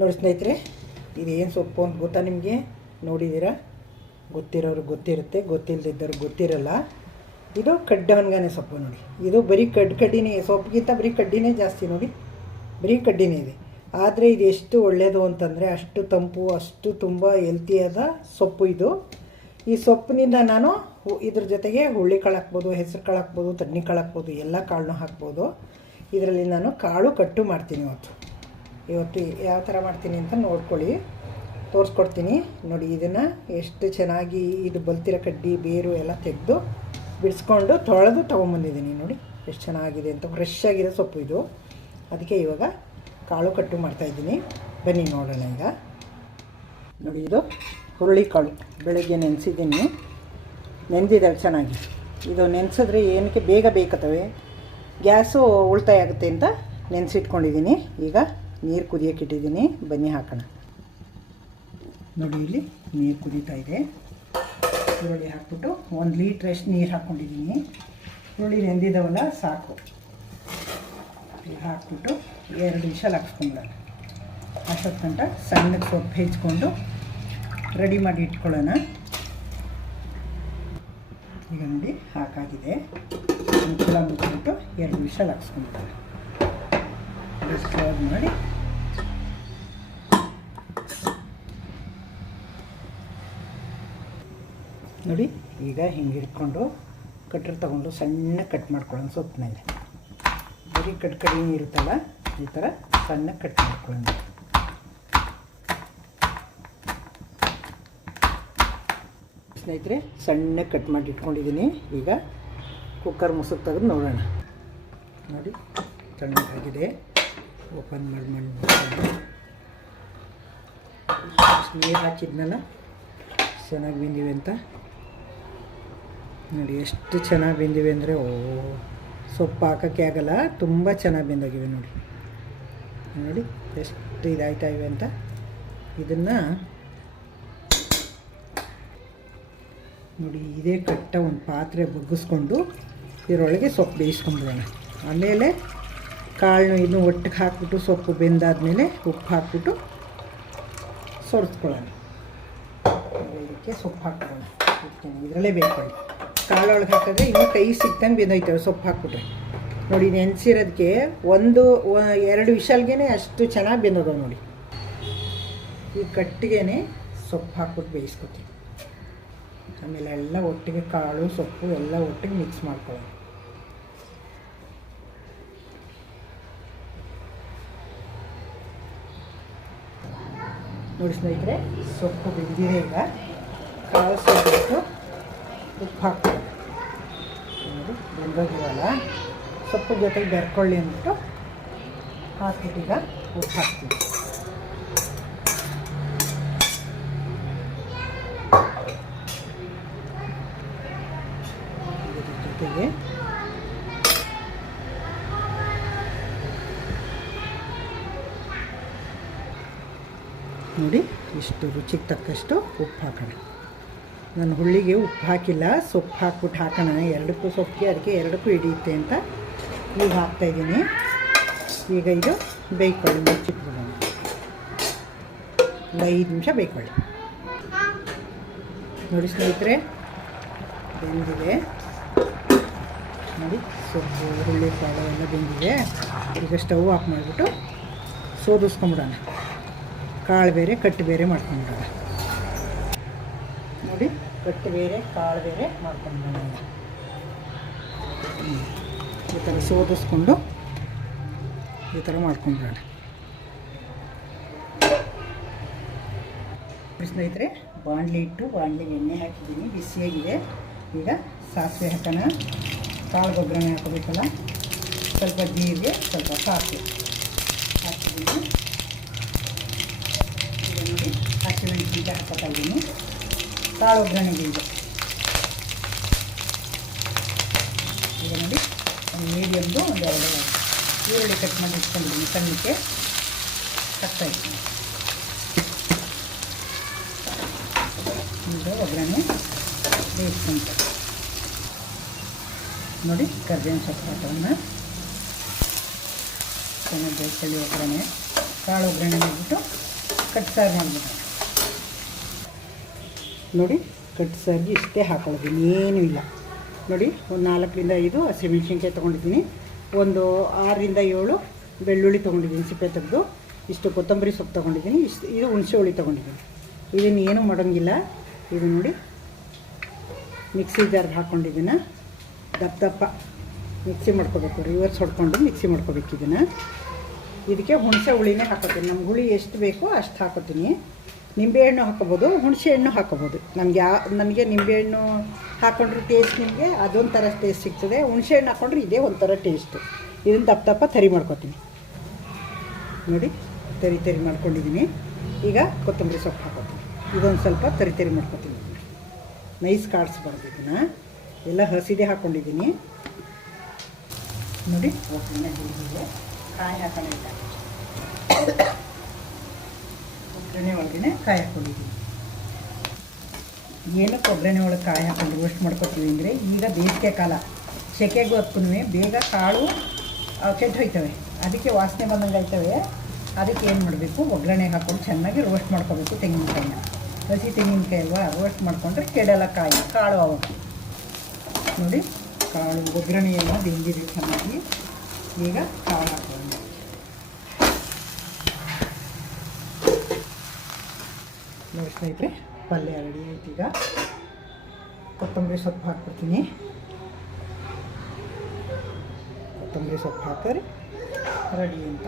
ನೋಡಿ ಸ್ನೇಹಿತರೆ, ಇದೇನು ಸೊಪ್ಪು ಅಂತ ಗೊತ್ತಾ ನಿಮಗೆ? ನೋಡಿದ್ದೀರಾ? ಗೊತ್ತಿರೋರು ಗೊತ್ತಿರುತ್ತೆ, ಗೊತ್ತಿಲ್ಲದಿದ್ದವ್ರಿಗೆ ಗೊತ್ತಿರಲ್ಲ. ಇದು ಕಡ್ಡವನ್ಗಾನೆ ಸೊಪ್ಪು ನೋಡಿ. ಇದು ಬರೀ ಕಡ್ಡಿನೇ, ಸೊಪ್ಪಿಗಿಂತ ಬರೀ ಕಡ್ಡಿನೇ ಜಾಸ್ತಿ ನೋಡಿ, ಬರೀ ಕಡ್ಡಿನೇ ಇದೆ. ಆದರೆ ಇದು ಎಷ್ಟು ಒಳ್ಳೆಯದು ಅಂತಂದರೆ ಅಷ್ಟು ತಂಪು, ಅಷ್ಟು ತುಂಬ ಹೆಲ್ತಿಯಾದ ಸೊಪ್ಪು ಇದು. ಈ ಸೊಪ್ಪಿನಿಂದ ನಾನು ಇದ್ರ ಜೊತೆಗೆ ಹುಳ್ಳಿ ಕಾಳು ಹಾಕ್ಬೋದು, ಹೆಸರು ಕಾಳು ಹಾಕ್ಬೋದು, ತಡ್ನಿ ಕಾಳು ಹಾಕ್ಬೋದು, ಎಲ್ಲ ಕಾಳನ್ನೂ ಹಾಕ್ಬೋದು. ಇದರಲ್ಲಿ ನಾನು ಕಾಳು ಕಟ್ಟು ಮಾಡ್ತೀನಿ ಇವತ್ತು ಯಾವ ಥರ ಮಾಡ್ತೀನಿ ಅಂತ ನೋಡ್ಕೊಳ್ಳಿ, ತೋರಿಸ್ಕೊಡ್ತೀನಿ ನೋಡಿ. ಇದನ್ನು ಎಷ್ಟು ಚೆನ್ನಾಗಿ ಇದು ಬಲ್ತಿರೋ ಕಡ್ಡಿ ಬೇರು ಎಲ್ಲ ತೆಗೆದು ಬಿಡಿಸ್ಕೊಂಡು ತೊಳೆದು ತೊಗೊಂಬಂದಿದ್ದೀನಿ ನೋಡಿ, ಎಷ್ಟು ಚೆನ್ನಾಗಿದೆ ಅಂತ. ಫ್ರೆಶ್ ಆಗಿರೋ ಸೊಪ್ಪು ಇದು. ಅದಕ್ಕೆ ಇವಾಗ ಕಾಳು ಕಟ್ಟು ಮಾಡ್ತಾಯಿದ್ದೀನಿ, ಬನ್ನಿ ನೋಡೋಣ. ಈಗ ನೋಡಿ, ಇದು ಹುರುಳಿ ಕಾಳು ಬೆಳಗ್ಗೆ ನೆನೆಸಿದ್ದೀನಿ, ನೆನೆದಿದ್ದಾವೆ ಚೆನ್ನಾಗಿ. ಇದು ನೆನೆಸಿದ್ರೆ ಏನಕ್ಕೆ ಬೇಗ ಬೇಕತ್ತವೆ, ಗ್ಯಾಸು ಉಳಿತಾಯ ಆಗುತ್ತೆ ಅಂತ ನೆನೆಸಿಟ್ಕೊಂಡಿದ್ದೀನಿ. ಈಗ ನೀರು ಕುದಿಯೋಕೆ ಇಟ್ಟಿದ್ದೀನಿ, ಬನ್ನಿ ಹಾಕೋಣ. ನೋಡಿ, ಇಲ್ಲಿ ನೀರು ಕುದೀತಾ ಇದೆ. ಈರುಳ್ಳಿ ಹಾಕ್ಬಿಟ್ಟು 1 ಲೀಟ್ರಷ್ಟು ನೀರು ಹಾಕ್ಕೊಂಡಿದ್ದೀನಿ. ಈರುಳ್ಳಿ ನೆಂದಿದ್ದಾವಲ್ಲ ಸಾಕು. ಈಗ ಹಾಕ್ಬಿಟ್ಟು 2 ವಿಷಲ್ ಹಾಕ್ಸ್ಕೊಂಬಿಡೋಣ. ಅಷ್ಟೊತ್ತು ಗಂಟ ಸಣ್ಣಕ್ಕೆ ಸೊಪ್ಪು ಹೆಚ್ಕೊಂಡು ರೆಡಿ ಮಾಡಿ ಇಟ್ಕೊಳ್ಳೋಣ. ಈಗ ನೋಡಿ ಹಾಕಾಗಿದೆ. ಮುಚ್ಚಳ ಮುಚ್ಚಿಬಿಟ್ಟು 2 ವಿಷಲ್ ಹಾಕ್ಸ್ಕೊಂಬಿಡೋಣ. ಕ್ಲೋಸ್ ಮಾಡಿ ನೋಡಿ. ಈಗ ಹಿಂಗೆ ಇಟ್ಕೊಂಡು ಕಟ್ರ್ ತೊಗೊಂಡು ಸಣ್ಣ ಕಟ್ ಮಾಡ್ಕೊಳ್ಳೋಣ. ಸೊಪ್ಪಿನಲ್ಲಿ ಬರೀ ಕಡ್ಕಡಿ ಇರುತ್ತಲ್ಲ, ಈ ಥರ ಸಣ್ಣ ಕಟ್ ಮಾಡ್ಕೊಳ್ಳೋಣ. ಸ್ನೇಹಿತರೆ, ಸಣ್ಣ ಕಟ್ ಮಾಡಿ ಇಟ್ಕೊಂಡಿದ್ದೀನಿ. ಈಗ ಕುಕ್ಕರ್ ಮುಸುಕು ತೆಗೆದು ನೋಡೋಣ. ನೋಡಿ, ಚೆನ್ನಾಗಿದೆ. ಓಪನ್ ಮಾಡಿ ನೀರು ಹಾಕಿದ್ನಲ್ಲ ಚೆನ್ನಾಗಿ ಬೆಂದಿವೆ ಅಂತ ನೋಡಿ. ಎಷ್ಟು ಚೆನ್ನಾಗಿ ಬೆಂದಿವೆ ಅಂದರೆ ಸೊಪ್ಪು ಹಾಕೋಕ್ಕೆ ಆಗಲ್ಲ, ತುಂಬ ಚೆನ್ನಾಗಿ ಬೆಂದಾಗಿವೆ ನೋಡಿ. ನೋಡಿ ಎಷ್ಟು ಇದಾಯ್ತಾ ಇವೆ ಅಂತ. ಇದನ್ನು ನೋಡಿ, ಇದೇ ಕಟ್ಟ ಒಂದು ಪಾತ್ರೆ ಬಗ್ಗಿಸ್ಕೊಂಡು ಇದರೊಳಗೆ ಸೊಪ್ಪು ಬೇಯಿಸ್ಕೊಂಬಿಡೋಣ. ಆಮೇಲೆ ಕಾಳನ್ನು ಇನ್ನೂ ಒಟ್ಟಿಗೆ ಹಾಕ್ಬಿಟ್ಟು ಸೊಪ್ಪು ಬೆಂದಾದಮೇಲೆ ಉಪ್ಪು ಹಾಕ್ಬಿಟ್ಟು ಸೋರಿಸ್ಕೊಳ್ಳೋಣ. ಇದಕ್ಕೆ ಸೊಪ್ಪು ಹಾಕ್ಕೊಳ್ಳೋಣ. ಇದರಲ್ಲೇ ಬೇಕೊಳ್ಳಿ. ಕಾಳೊಳಗೆ ಹಾಕಿದ್ರೆ ಇನ್ನೂ ಕೈ ಸಿಕ್ತಂಗೆ ಬೆಂದೋಯ್ತವೆ ಸೊಪ್ಪು ಹಾಕ್ಬಿಟ್ರೆ. ನೋಡಿ, ನೆನೆಸಿರೋದಕ್ಕೆ 1-2 ವಿಷಲ್ಗೆ ಅಷ್ಟು ಚೆನ್ನಾಗಿ ಬೆಂದೋದವು ನೋಡಿ. ಈ ಕಟ್ಟಿಗೆ ಸೊಪ್ಪು ಹಾಕ್ಬಿಟ್ಟು ಬೇಯಿಸ್ಕೊತೀವಿ. ಆಮೇಲೆ ಎಲ್ಲ ಒಟ್ಟಿಗೆ ಕಾಳು ಸೊಪ್ಪು ಎಲ್ಲ ಒಟ್ಟಿಗೆ ಮಿಕ್ಸ್ ಮಾಡ್ಕೊಳ್ಳೋಣ. ನೋಡಿ ಸ್ನೇಹಿತರೆ, ಸೊಪ್ಪು ಬೆಂದಿದೆ. ಈಗ ಕಾಳು ಸೊಪ್ಪು ಉಪ್ಪು ಹಾಕ್ತೀವಿ. ನೋಡಿ, ಬೆಂದೋಗಿವಲ್ಲ, ಸೊಪ್ಪು ಜೊತೆಗೆ ಬೆರ್ಕೊಳ್ಳಿ ಅಂದ್ಬಿಟ್ಟು ಹಾಕ್ಬಿಟ್ಟು ಈಗ ಉಪ್ಪು ಹಾಕ್ತೀವಿ. ಇದ್ರ ಜೊತೆಗೆ ನೋಡಿ, ಇಷ್ಟು ರುಚಿಗೆ ತಕ್ಕಷ್ಟು ಉಪ್ಪು ಹಾಕೋಣ. ನಾನು ಹುಳ್ಳಿಗೆ ಉಪ್ಪು ಹಾಕಿಲ್ಲ, ಸೊಪ್ಪು ಹಾಕ್ಬಿಟ್ಟು ಹಾಕೋಣ. 2ಕ್ಕೂ ಸೊಪ್ಪಿಗೆ ಅದಕ್ಕೆ 2ಕ್ಕೂ ಹಿಡಿಯುತ್ತೆ ಅಂತ ಈಗ ಹಾಕ್ತಾಯಿದ್ದೀನಿ. ಈಗ ಇದು ಬೇಯ್ಕೊಳ್ಳಿ, ಮುಚ್ಚಿಟ್ಬಿಡೋಣ. ಒಂದು 5 ನಿಮಿಷ ಬೇಯ್ಕೊಳ್ಳಿ. ನೋಡಿ ಸ್ನೇಹಿತರೆ, ಬೆಂದಿದೆ ನೋಡಿ. ಸೊಪ್ಪು ಹುಳ್ಳಿ ಕಾಳು ಎಲ್ಲ ಬೆಂದಿದೆ. ಈಗ ಸ್ಟವ್ ಆಫ್ ಮಾಡಿಬಿಟ್ಟು ಸೋದಿಸ್ಕೊಂಬಿಡೋಣ. ಕಾಳು ಬೇರೆ ಕಟ್ಟು ಬೇರೆ ಮಾಡ್ಕೊಂಬಿಡೋಣ. ನೋಡಿ, ಕಟ್ಟು ಬೇರೆ ಕಾಳು ಬೇರೆ ಮಾಡ್ಕೊಂಬಿಡೋಣ. ಈ ಥರ ಸೋದಿಸ್ಕೊಂಡು ಈ ಥರ ಮಾಡ್ಕೊಂಬಿಡೋಣ. ಸ್ನೇಹಿತರೆ, ಬಾಣಲಿ ಇಟ್ಟು ಬಾಣಲಿಗೆ ಎಣ್ಣೆ ಹಾಕಿದ್ದೀನಿ, ಬಿಸಿಯಾಗಿದೆ. ಈಗ ಸಾಸಿವೆ ಹಾಕೋಣ. ಕಾಳು ಗೊಬ್ಬರನೇ ಹಾಕೋಬೇಕಲ್ಲ. ಸ್ವಲ್ಪ ಜೀರಿಗೆ, ಸ್ವಲ್ಪ ಸಾಸಿವೆ ಹಾಕಿದ್ದೀನಿ. ಈಗ ನೋಡಿ, ಹಸಿಮೆಣಸಿನ್ಕಾಯಿ ಹಾಕೋತಾ ಇದ್ದೀನಿ. ಕಾಳು ಒಗ್ಗರಣೆಗೆ ಈಗ ನೋಡಿ, ಒಂದು ಮೀಡಿಯಮ್ದು ಒಂದು 2 ಈರುಳ್ಳಿ ಕಟ್ ಮಾಡಿ ಇಟ್ಕೊಂಡಿದ್ದೀನಿ, ಸಣ್ಣಕ್ಕೆ ಹಾಕ್ತಾಯಿದ್ದೀನಿ. ಈಗ ಒಗ್ಗರಣೆ ಬೇಯಿಸ್ಕೊಂತ ನೋಡಿ. ಕರ್ಬೇವಿನ ಸೊಪ್ಪು ಹಾಕೋಣ. ಚೆನ್ನಾಗಿ ಬೇಯಿಸ್ಕೊಳ್ಳಿ ಒಗ್ಗರಣೆ. ಕಾಳು ಒಗ್ಗರಣೆ ಮಾಡಿಬಿಟ್ಟು ಕಟ್ ಸಾರು ಮಾಡ್ಬೇಕು ನೋಡಿ. ಕಟ್ ಸಾರಿಗೆ ಇಷ್ಟೇ ಹಾಕೊಳ್ಳೋದು, ಏನೂ ಇಲ್ಲ ನೋಡಿ. ಒಂದು 4-5 ಹಸಿಮೆಣ್ಸಿನ್ಕಾಯಿ ತೊಗೊಂಡಿದ್ದೀನಿ, ಒಂದು 6-7 ಬೆಳ್ಳುಳ್ಳಿ ತೊಗೊಂಡಿದ್ದೀನಿ ಸಿಪ್ಪೆ ತೆಗೆದು, ಇಷ್ಟು ಕೊತ್ತಂಬರಿ ಸೊಪ್ಪು ತೊಗೊಂಡಿದ್ದೀನಿ, ಇದು ಹುಣಸೆ ಹುಳಿ ತೊಗೊಂಡಿದ್ದೀನಿ. ಇದನ್ನು ಏನೂ ಮಾಡೋಂಗಿಲ್ಲ. ಇದು ನೋಡಿ ಮಿಕ್ಸಿ ಜಾರ್ಗೆ ಹಾಕ್ಕೊಂಡಿದ್ದೀನಿ, ದಪ್ಪ ಮಿಕ್ಸಿ ಮಾಡ್ಕೋಬೇಕು, ರಿವರ್ಸ್ ಹೊಡ್ಕೊಂಡು ಮಿಕ್ಸಿ ಮಾಡ್ಕೋಬೇಕು. ಇದಕ್ಕೆ ಹುಣಸೆ ಹುಳಿನೇ ಹಾಕೋತೀನಿ. ನಮ್ಗೆ ಹುಳಿ ಎಷ್ಟು ಬೇಕೋ ಅಷ್ಟು ಹಾಕೋತೀನಿ. ನಿಂಬೆಹಣ್ಣು ಹಾಕೋಬೋದು, ಹುಣಸೆ ಹಣ್ಣು ಹಾಕೋಬೋದು. ನನಗೆ ನಿಂಬೆಹಣ್ಣು ಹಾಕ್ಕೊಂಡ್ರೆ ಟೇಸ್ಟ್ ನಿಮಗೆ ಅದೊಂಥರ ಟೇಸ್ಟ್ ಸಿಗ್ತದೆ, ಹುಣಸೆ ಹಣ್ಣು ಹಾಕ್ಕೊಂಡ್ರೆ ಇದೇ ಒಂಥರ ಟೇಸ್ಟು. ಇದನ್ನು ದಪ್ಪ ತರಿ ಮಾಡ್ಕೊತೀನಿ ನೋಡಿ. ತರಿ ಮಾಡ್ಕೊಂಡಿದ್ದೀನಿ. ಈಗ ಕೊತ್ತಂಬರಿ ಸೊಪ್ಪು ಹಾಕೋತೀನಿ. ಇದೊಂದು ಸ್ವಲ್ಪ ತರಿ ಮಾಡ್ಕೊತೀನಿ. ನೈಸ್ ಕಾಡಿಸ್ಬಾರ್ದು, ಇದನ್ನು ಎಲ್ಲ ಹಸಿದೇ ಹಾಕ್ಕೊಂಡಿದ್ದೀನಿ ನೋಡಿ. ಒಗ್ಗರಣೆ ಕಾಯಿ ಹಾಕೊಂಡಿದ್ದ, ಒಗ್ಗರಣೆ ಒಳಗಡೆ ಕಾಯಿ ಹಾಕ್ಕೊಂಡಿದ್ದೀನಿ. ಏನಕ್ಕೆ ಒಗ್ಗರಣೆ ಒಳಗೆ ಕಾಯಿ ಹಾಕೊಂಡು ರೋಸ್ಟ್ ಮಾಡ್ಕೊತೀವಿ ಅಂದರೆ, ಈಗ ಬೇಸಿಗೆ ಕಾಲ, ಸೆಕೆಗೂ ಹೊತ್ಕೂ ಬೇಗ ಕಾಳು ಕೆಟ್ಟು ಹೋಯ್ತವೆ, ಅದಕ್ಕೆ ವಾಸನೆ ಬಂದಂಗೆ ಆಯ್ತವೆ. ಅದಕ್ಕೆ ಏನು ಮಾಡಬೇಕು, ಒಗ್ಗರಣೆಗೆ ಹಾಕ್ಕೊಂಡು ಚೆನ್ನಾಗಿ ರೋಸ್ಟ್ ಮಾಡ್ಕೋಬೇಕು. ತೆಂಗಿನಕಾಯಿನ, ಹಸಿ ತೆಂಗಿನಕಾಯಿ ಅಲ್ವಾ, ರೋಸ್ಟ್ ಮಾಡಿಕೊಂಡ್ರೆ ಕೆಡಲ್ಲ ಕಾಳು ಅವಾಗ ನೋಡಿ. ಕಾಳು ಒಗ್ಗರಣೆಯನ್ನು ಬೆಂದಿದೆ ಚೆನ್ನಾಗಿ. ಈಗ ಕಾಳು ಹಾಕೋಣ ನೋಡಿ ಸ್ನೇಹಿತರೆ. ಪಲ್ಯ ರೆಡಿ ಆಯ್ತು. ಈಗ ಕೊತ್ತಂಬರಿ ಸೊಪ್ಪು ಹಾಕ್ಬಿಡ್ತೀನಿ. ಕೊತ್ತಂಬರಿ ಸೊಪ್ಪು ಹಾಕಿದ್ರೆ ರೆಡಿ ಅಂತ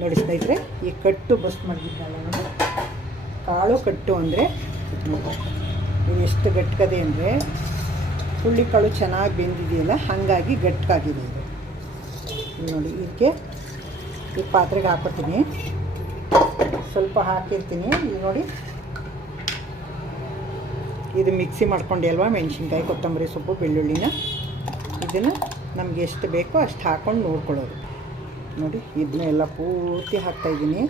ನೋಡಿ ಸ್ನೇಹಿತರೆ. ಈ ಕಟ್ಟು ಬಸ್ಟ್ ಮಾಡಿದ್ದಲ್ಲ ನೋಡಿ, ಕಾಳು ಕಟ್ಟು ಅಂದರೆ ಇದು ಎಷ್ಟು ಗಟ್ಕದೆ ಅಂದರೆ, ಹುಳ್ಳಿ ಕಾಳು ಚೆನ್ನಾಗಿ ಬೆಂದಿದೆಯಲ್ಲ, ಹಾಗಾಗಿ ಗಟ್ಕಾಗಿದೆ ಇದು ನೋಡಿ. ಇದಕ್ಕೆ ಈ ಪಾತ್ರೆಗೆ ಹಾಕೋತೀನಿ, ಸ್ವಲ್ಪ ಹಾಕಿರ್ತೀನಿ. ಇದು ನೋಡಿ, ಇದು ಮಿಕ್ಸಿ ಮಾಡ್ಕೊಂಡೆ ಅಲ್ವಾ, ಮೆಣಸಿನ್ಕಾಯಿ, ಕೊತ್ತಂಬರಿ ಸೊಪ್ಪು, ಬೆಳ್ಳುಳ್ಳಿನ, ಇದನ್ನು ನಮಗೆ ಎಷ್ಟು ಬೇಕೋ ಅಷ್ಟು ಹಾಕ್ಕೊಂಡು ನೋಡ್ಕೊಳ್ಳೋದು ನೋಡಿ. ಇದನ್ನೆಲ್ಲ ಪೂರ್ತಿ ಹಾಕ್ತಾಯಿದ್ದೀನಿ.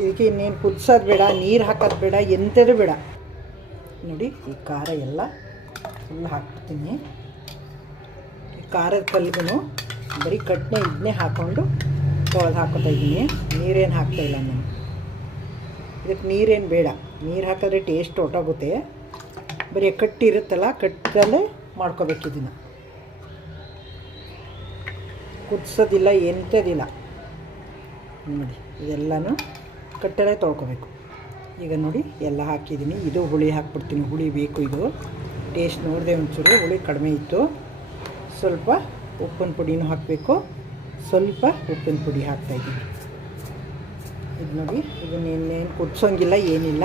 ಇದಕ್ಕೆ ಇನ್ನೇನು ಕುದಿಸೋದು ಬೇಡ, ನೀರು ಹಾಕೋದು ಬೇಡ, ಎಂಥದ್ದು ಬೇಡ ನೋಡಿ. ಈ ಖಾರ ಎಲ್ಲ ಫುಲ್ ಹಾಕ್ಬಿಡ್ತೀನಿ. ಈ ಖಾರದ ಕಲ್ಗೂ ಬರೀ ಕಟ್ಟನೆ ಇದನ್ನೇ ಹಾಕ್ಕೊಂಡು ತೊಳೆದು ಹಾಕೋತಾ ಇದ್ದೀನಿ. ನೀರೇನು ಹಾಕ್ತಾಯಿಲ್ಲ ನಾನು. ಇದಕ್ಕೆ ನೀರೇನು ಬೇಡ, ನೀರು ಹಾಕಿದ್ರೆ ಟೇಸ್ಟ್ ಹೊಟ್ಟೋಗುತ್ತೆ. ಬರೀ ಕಟ್ಟಿರುತ್ತಲ್ಲ, ಕಟ್ಟಲ್ಲೇ ಮಾಡ್ಕೋಬೇಕು. ಇದನ್ನು ಕುದಿಸೋದಿಲ್ಲ, ಎಂಥದಿಲ್ಲ ನೋಡಿ. ಇದೆಲ್ಲನೂ ಕಟ್ಟಲ್ಲೇ ತೊಳ್ಕೊಬೇಕು. ಈಗ ನೋಡಿ ಎಲ್ಲ ಹಾಕಿದ್ದೀನಿ. ಇದು ಹುಳಿ ಹಾಕ್ಬಿಡ್ತೀನಿ. ಹುಳಿ ಬೇಕು, ಇದು ಟೇಸ್ಟ್ ನೋಡಿದೆ, ಒಂಚೂರು ಹುಳಿ ಕಡಿಮೆ ಇತ್ತು. ಸ್ವಲ್ಪ ಉಪ್ಪಿನ ಪುಡಿನೂ ಹಾಕಬೇಕು, ಸ್ವಲ್ಪ ಉಪ್ಪಿನ ಪುಡಿ ಹಾಕ್ತಾಯಿದ್ದೀನಿ. ಇದು ನೋಡಿ, ಇದನ್ನೇನು ಕುದಿಸೋಂಗಿಲ್ಲ, ಏನಿಲ್ಲ.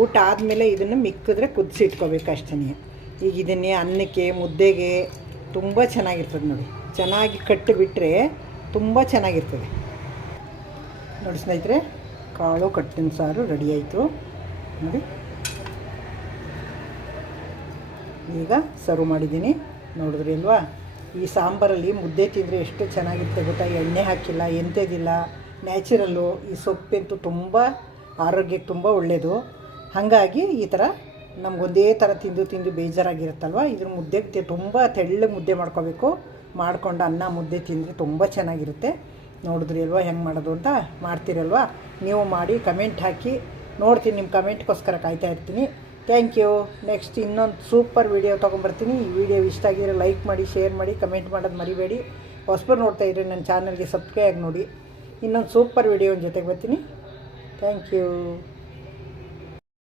ಊಟ ಆದಮೇಲೆ ಇದನ್ನು ಮಿಕ್ಕಿದ್ರೆ ಕುದಿಸಿಟ್ಕೋಬೇಕು ಅಷ್ಟೇ. ಈಗ ಇದನ್ನೇ ಅನ್ನಕ್ಕೆ, ಮುದ್ದೆಗೆ ತುಂಬ ಚೆನ್ನಾಗಿರ್ತದೆ ನೋಡಿ. ಚೆನ್ನಾಗಿ ಕಟ್ಟಿಬಿಟ್ರೆ ತುಂಬ ಚೆನ್ನಾಗಿರ್ತದೆ ನೋಡಿ ಸ್ನೇಹಿತರೆ. ಕಾಳು ಕಟ್ಟಿನ ಸಾರು ರೆಡಿ ಆಯಿತು ನೋಡಿ. ಈಗ ಸರ್ವ್ ಮಾಡಿದ್ದೀನಿ, ನೋಡಿದ್ರಿ ಅಲ್ವಾ. ಈ ಸಾಂಬಾರಲ್ಲಿ ಮುದ್ದೆ ತಿಂದರೆ ಎಷ್ಟು ಚೆನ್ನಾಗಿರುತ್ತೆ ಗೊತ್ತಾ. ಎಣ್ಣೆ ಹಾಕಿಲ್ಲ, ಎಂಥದಿಲ್ಲ, ನ್ಯಾಚುರಲ್ಲು. ಈ ಸೊಪ್ಪಂತೂ ತುಂಬ ಆರೋಗ್ಯಕ್ಕೆ ತುಂಬ ಒಳ್ಳೆಯದು. ಹಾಗಾಗಿ ಈ ಥರ ನಮಗೊಂದೇ ಥರ ತಿಂದು ಬೇಜಾರಾಗಿರುತ್ತಲ್ವ, ಇದ್ರ ಮುದ್ದೆಗೆ ತುಂಬ ತೆಳ್ಳಗೆ ಮುದ್ದೆ ಮಾಡ್ಕೋಬೇಕು. ಮಾಡ್ಕೊಂಡು ಅನ್ನ ಮುದ್ದೆ ತಿಂದರೆ ತುಂಬ ಚೆನ್ನಾಗಿರುತ್ತೆ. ನೋಡಿದ್ರಿ ಅಲ್ವಾ ಹೆಂಗೆ ಮಾಡೋದು ಅಂತ. ಮಾಡ್ತೀರಲ್ವ ನೀವು, ಮಾಡಿ ಕಮೆಂಟ್ ಹಾಕಿ. ನೋಡ್ತೀನಿ, ನಿಮ್ಮ ಕಮೆಂಟ್ಗೋಸ್ಕರ ಕಾಯ್ತಾ ಇರ್ತೀನಿ. Thank you. ನೆಕ್ಸ್ಟ್ ಇನ್ನೊಂದು ಸೂಪರ್ ವೀಡಿಯೋ ತೊಗೊಂಬರ್ತೀನಿ. ಈ ವಿಡಿಯೋ ಇಷ್ಟ ಆಗಿದ್ರೆ ಲೈಕ್ ಮಾಡಿ, ಶೇರ್ ಮಾಡಿ, ಕಮೆಂಟ್ ಮಾಡೋದು ಮರಿಬೇಡಿ. ಹೊಸಬರು ನೋಡ್ತಾ ಇದ್ರೆ ನನ್ನ ಚಾನಲ್ಗೆ ಸಬ್ಸ್ಕ್ರೈಬ್ ಆಗಿ ನೋಡಿ. ಇನ್ನೊಂದು ಸೂಪರ್ ವೀಡಿಯೋ ಜೊತೆಗೆ ಬರ್ತೀನಿ. Thank you.